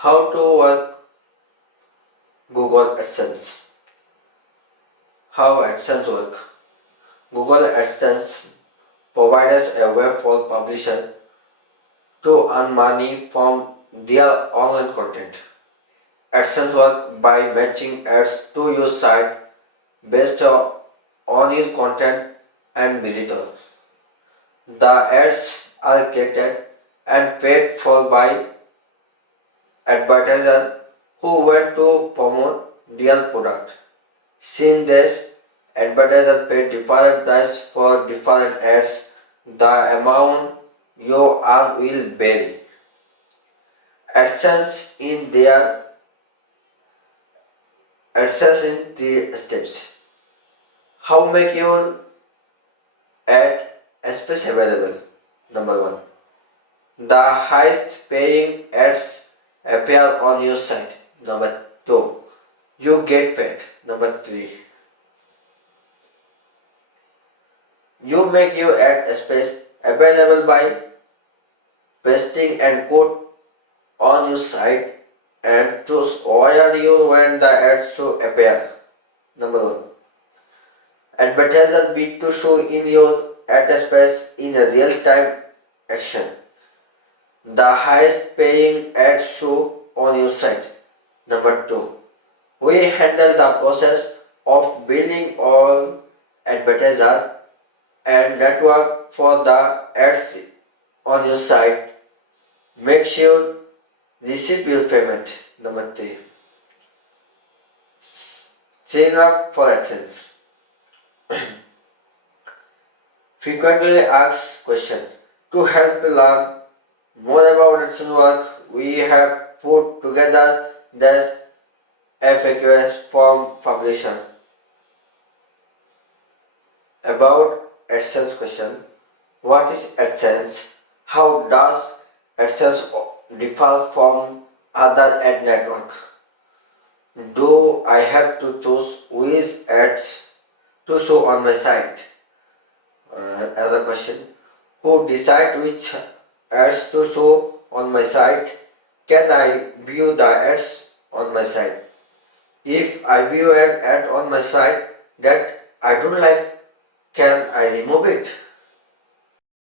How to work Google AdSense. How AdSense work. Google AdSense provides a way for publishers to earn money from their online content. AdSense work by matching ads to your site based on your content and visitor. The ads are created and paid for by advertisers who want to promote their product. Since this, advertisers pay different price for different ads, the amount you earn will vary. AdSense in their AdSense in 3 steps. How make your ad space available? Number 1. The highest paying ads appear on your site. Number 2. You get paid. Number 3. You make your ad space available by pasting and code on your site and choose where you want the ads to appear. Number 1. Advertisers bid to show in your ad space in a real-time action. The highest paying ads show on your site. Number 2. We handle the process of billing all advertisers and network for the ads on your site. Make sure receive your payment. Number 3. Singup for AdSense. Frequently asked question. To help you learn more about AdSense work, we have put together this FAQs from publishers. About AdSense question. What is AdSense? How does AdSense differ from other ad network? Do I have to choose which ads to show on my site? Another question. Who decide which ads to show on my site? Can I view the ads on my site? If I view an ad on my site that I don't like, can I remove it?